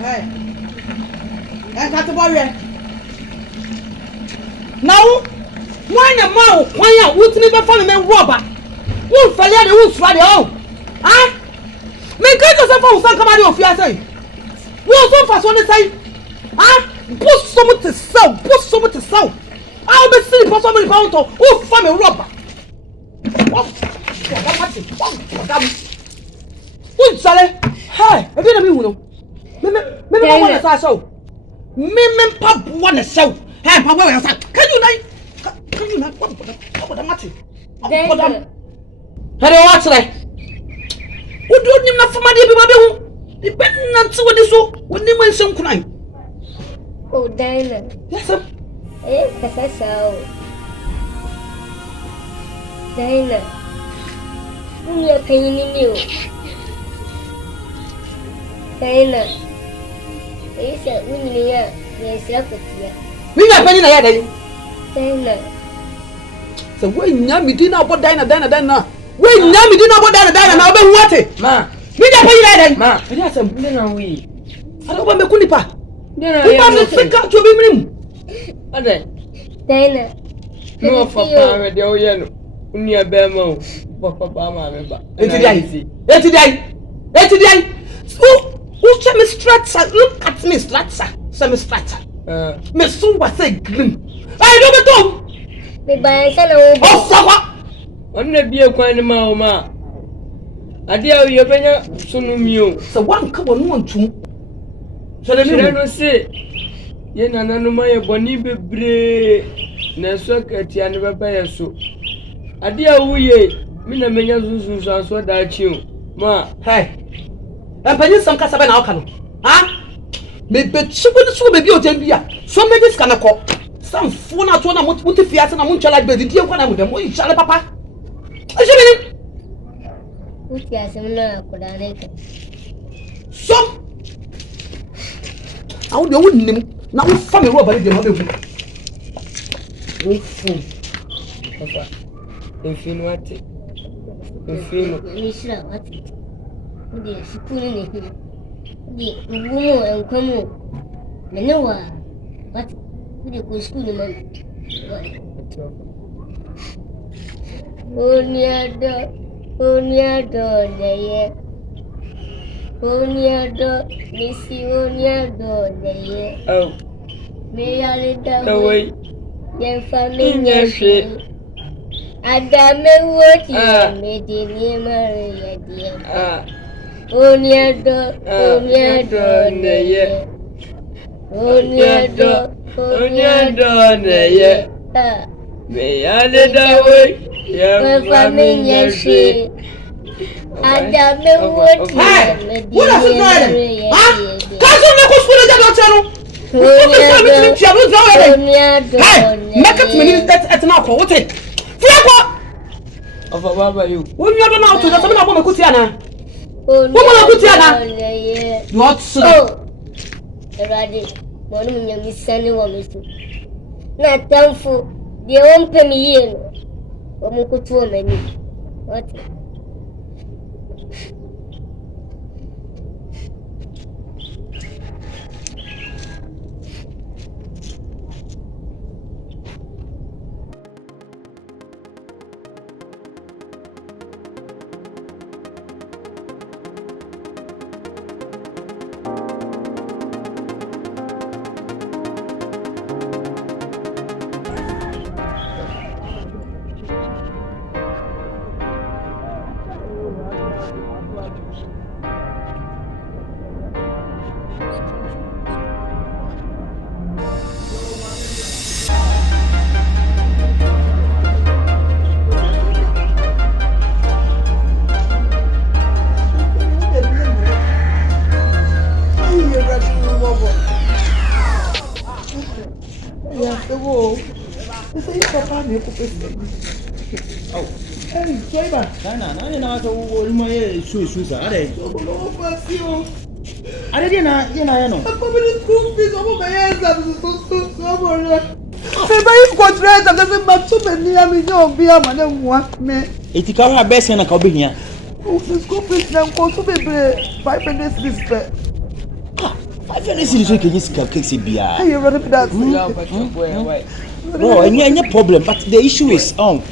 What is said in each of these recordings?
Hey, and that's about it. Now, why a mouth? Why are you never found a robber? Won't fail the woods for the home. Ah? Make yourself on some command of your say. What's so fast on the side? Ah? Put someone to sell, put someone to sell. I'll be sitting for somebody pound to who found a robber. What? Who's Sally? Hey, I didn't mean Meme want to show. Meme pop want to show. Hey, Papa, can you not? Can you not? What the matter? Hello, what's that? What do you mean for my baby? Depending on what this when they went some crime. Oh, Dana. Yes, sir. That's so. Dana. We are paying you. Dana. Yes, we are. Yes, we are paying a headache. Dana. So when Yammy did not put Dana. When Yammy did not put Dana, I'll be what it. Ma, we are paying a headache. Ma, yes, I'm dinner. We. I don't want to Kunipa. Dinner, you want to think out to be him. Dana. No, for power, the old yellow. Unia Bemo, Papa, remember. Today. Who shall me stratza? Look at me, stratza. Some stratza. Miss Sue was a grim. I don't know. The Bansano. Oh, Sawa. On the beer, quite ma. I dear you, Benya, Sunumio. So one come on one too. So the children say, Yena Nanumaya Bonibe Bre, Neswaka Tiana Payaso. I dear we, Mina Menya Zuzu, so that you, ma. Hey. And penny some Casaban Alcano. Ah? Maybe she wouldn't so baby or Jambia. Some babies can call. Some phone out one of what if you ask and I won't like baby, dear one of them. What you shall papa? What yes, I'm not good at it. Some. I wouldn't name. Now, family robber, you know. Infinity. The school in the woman and come on. Manoa, what would you go school in? Only a door, Missy, only a door, Oh, may I let the way, young family, Adame what you made in Maria, dear. Only a door, may I let away, young family, Adame what you made in Maria. Make it at an alcohol. What it? Of a baba, you. When you don't know to the woman, Kutiana. What so? Ready. One of them is sending one. Not thankful. The one penny in. What? Hey, China. China, na na so wo mo ye su sa ade. No pasio. Ade na ya no. Family school fees over my hands so more. Me buy contract and say ma so many am you obi am na nwa me. Etika ha best na ka obehia. School fees na ko so bebre 500 cities per. 500 cities so can you sika kesi bia. Hey, you ready for that? Bro, any problem, but the issue is I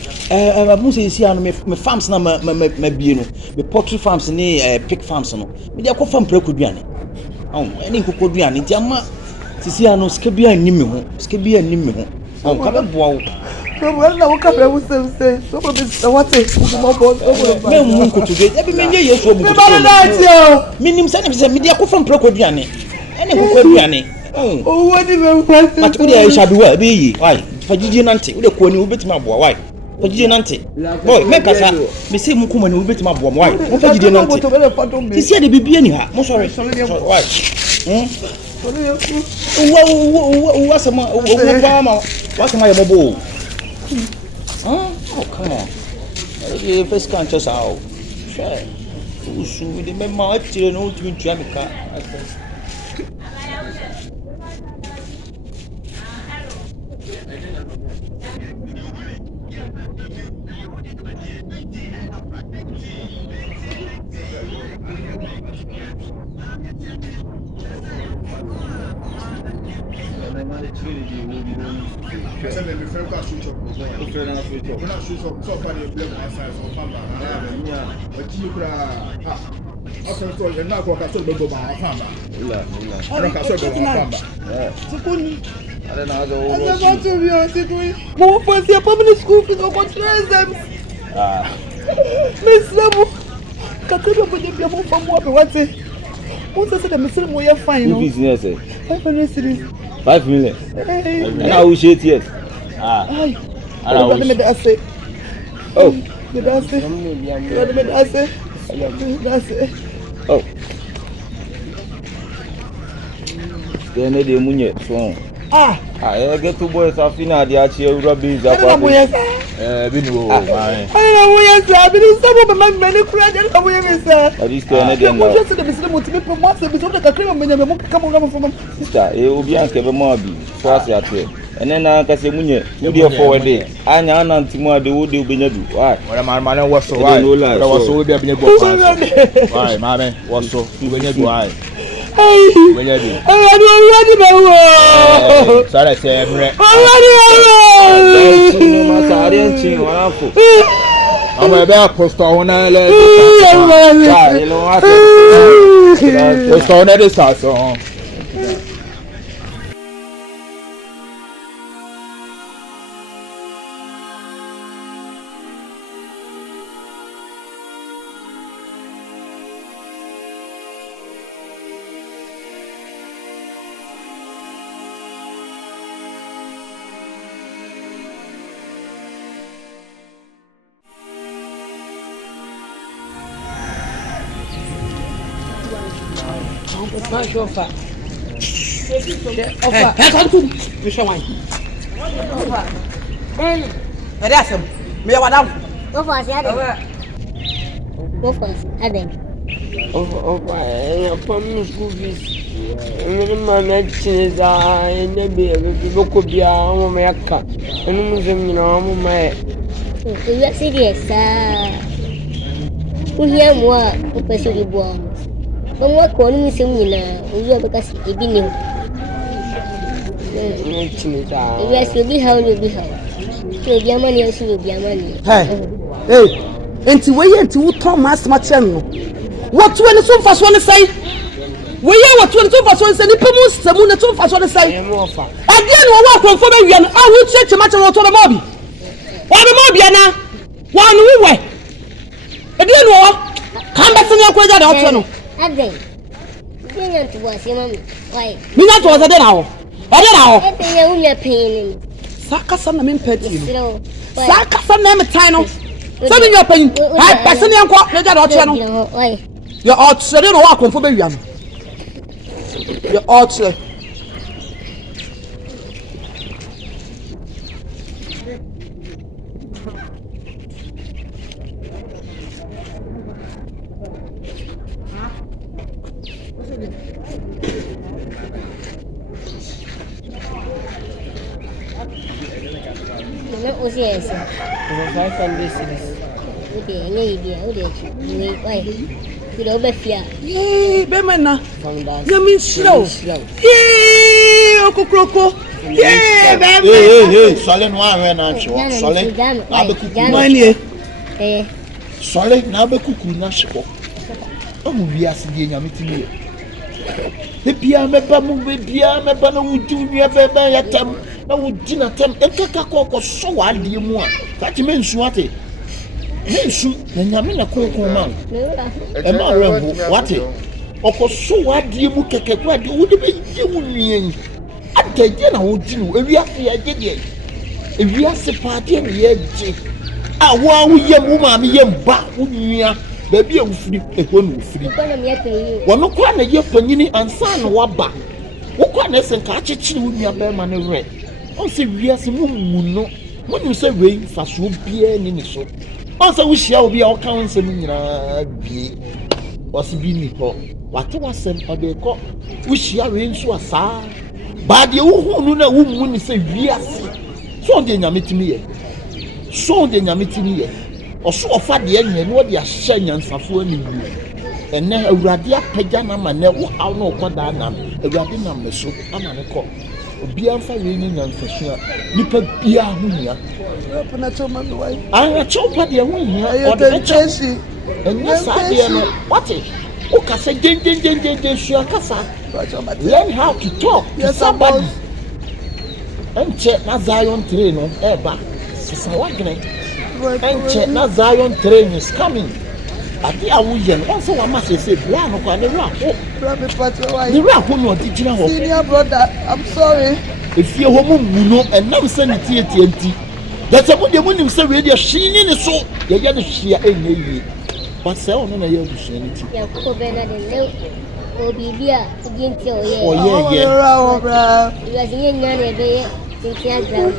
must say no me farms na me bie no. Me poultry farms ni pig farms no. Me dey farm prekoduane. Any kokoduane ti ama sisi ano sika bia ni me ho. Sika bia ni me ho. Ka be boa wo. So when na waka bra wo say so be what mo bo. Me mu nkotoge. E be me nye yesu obu. Me ba na ti o. Minim say me dey farm prekoduane. Any kokoduane. Oh, what did you want? But we dey shall be well be yi. Why? Fajiji nante. We dey ko ni obetima aboa. Why? Fajiji nante. Boy, make kasa. Me say mu kuma ni obetima aboa. Why? Mo fajiji nante. Ti see the bibia ni ha. Mo sorry. Why? Wasama ya bobo. Oh, come on. The first can just out. Sure. Usu de me ma atire no tumi tua me ka. $5 million. And I will share tears. Oh. Oh. Then they munye so. I get two boys after na dia chi ewura biz apa. Binu o my. I been some of my kura dey come here sir. This guy dey na. Just the business mo timi promote be so the kakra mo nyame mo come on from. Sister, obi anke be mo abi. So as ya te. Ene na anka se munye. We dey forward dey. Anya anantimu ade wo dey obenya du. Why? Wala man wo so why? Wala wo so we dey abenya bo pa. Why, mama? Wo so obenya du why? Obenya du. Sorry, say mre. I'm a bear post on a letter. Post on a song. Offer. Come to me show wine. Very awesome. Me wadam. Go for us, Adam. From school fees. Man, I change. I never be local beer on my car. And Muslim, you know, my. You are serious, sir. We hear more, especially born. But what calling me saying, you are because it be new. Yes, you'll be how you'll be how. You'll be a money, you'll be a money. Hey, and we ain't to Thomas Machano. What when the so fast one say? We are what 22 fast one say, the promotes the moon, the 2 fast one say. Again, we walk on for me, and I will check to match on the Mobi. What the Mobiana? One we were. Again, come back to me, I don't know. Adam, you know to was your mommy. Why? Me not was a now. I don't know. You are paying. Saka some name petty. Slow. Saka some name tino. Something you're paying. I person and quack the channel. Why? You're out, so they don't walk on for baby. You're out, sir. Não, hoje é essa. Over 500 cities. Okay, nem idea. O de aqui. Oi. Virou befia. Yee, bɛma na Founders. nyame nhyira wo yee ɔkokoroko yee bɛma Hey, sɔle no ahwɛ na ahwe hɔ. Sɔle na abɛkuku. manie Sɔle na abɛkuku na ahwe hɔ. Ɔmo wiase die nyame timi yɛ. Ebia mɛba mu bebia mɛba na wudi nua bɛbɛ yatam na wudi na tam nkaka kɔkɔ so wɔ adeɛ mu a kati mensu ate mensu na nyame na kokon ma ɛma rɛmbo wate ɔkɔ so wɔ adeɛ mu kɛkɛ kɔ adeɛ wode bɛyɛ wo nua yi adagye na wodi no ewiase yɛgye deɛ ewiase paadeɛ na yɛgye a wo a woyam wo maame yam ba wo nua baabi a wofiri ɛhɔ na wofiri wɔno koraa na yɛ panyini ansa na waba wo koraa na ɛsɛ nka akyekyere wo nua bɛrima no werɛ ɔn sɛ wiase mu mu no monim sɛ wei mfasoɔ biara ni ne so ɔn sɛ wohyia wo bi a wɔka wo nsɛm nyinaa bie ɔse bi ni hɔ wate wasɛm ɔde kɔ wohyia wei nso a saa baadeɛ wohu no na wommu ne sɛ wiase so ɔde nyame timi yɛ so ɔde nyame timi yɛ ɔso ɔfa deɛ nyɛ na ɔde ahyɛ nyansafoɔ ne wu ɛnɛ awurade apagya na ma nɛ wohaw na ɔkɔdaa nam awurade nam ne so ama ne kɔ obiara mfa wei ne nyansasua nipa biara ho hia ahakyɛw pa deɛ ho hia ɔde bɛkyɛ ɛnyɛ saa deɛ no wate wokasa gyengyengyengyen sua kasa learn how to talk to somebody ɛnkyɛ na Zion train no ɛɛba sisa wadwene ɛnkyɛ na Zion train is coming ade a woyɛ no wɔn sɛ wɔama sɛsɛ bra no kɔ ne wura ho ne wura ho na ɔde gyina hɔ senior brother I'm sorry efie hɔ mu mu no ɛnam sɛ ne tietie nti dɛsɛ mo deɛ mo nim sɛ wei deɛ hwee ne so yɛyɛ no hwea ɛnyɛ yie pasɛ ɔno na yɛ abusua ne ti Yakubu Bernard obibi a odi nti oyɛ ɔyɛ wiase nyɛ nyina na ɛbɛyɛ tenti agram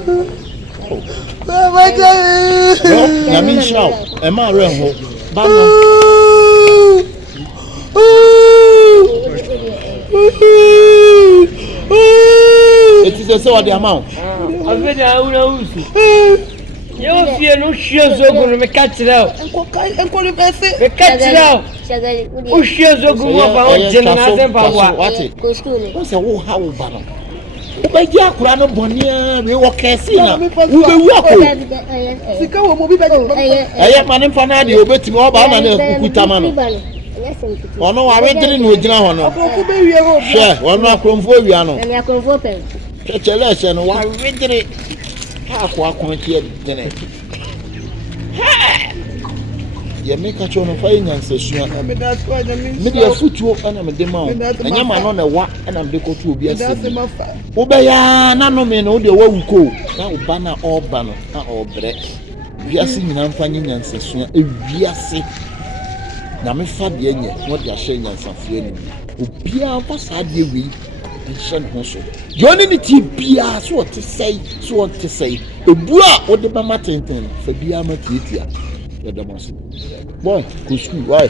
nyame nhyira wo ɛma awerɛ ho ba no ɛti sɛ sɛ wɔde ama wo Afei awura wusu. Yɛ ofie no hwie zogu no meka kyerɛ wo. nkɔli bɛse Meka kyerɛ wo. Wohwie zogu mu afa wo gye no na asɛ mpaboa. wate wo sɛ woha wo ba no wobɛgye akora no bɔnea wei wɔkɛse na wobɛwu ako sika wɔ mu bi bɛgye ɛyɛ ma ne mfa no adeɛ wobɛtumi ɔba ama ne akukutama no ɔno waredere na ogyina hɔ no akorɔfo bɛwie hɔ hwɛ ɔno akorɔmfoɔ wia no na akorɔfo pɛ kyɛkyɛlɛ ɛhyɛ no waredere haako akɔnkyeɛ dene deɛ meka kyerɛ no fa yɛ nyansasua mede afotuo ɛna mede ma wo ɛnyɛ ma no na ɛwa ɛna mede kɔto obi asɛm wobɛyɛ na nome no wode wawu koo na woba no a ɔreba no na ɔrebrɛ wiase nyinaa mfa nye nyansasua ewiase na mefa deɛ nyɛ na wɔde ahyɛ nyansafoɔ anim obiara mfa saa deɛ wei nhyɛ ne ho so deɛ ɔne ne tie biara so ɔte sɛe so ɔnte sɛe ebu a wode bɛma tenten fa biara ma tietia yɛda mo ase boy go school why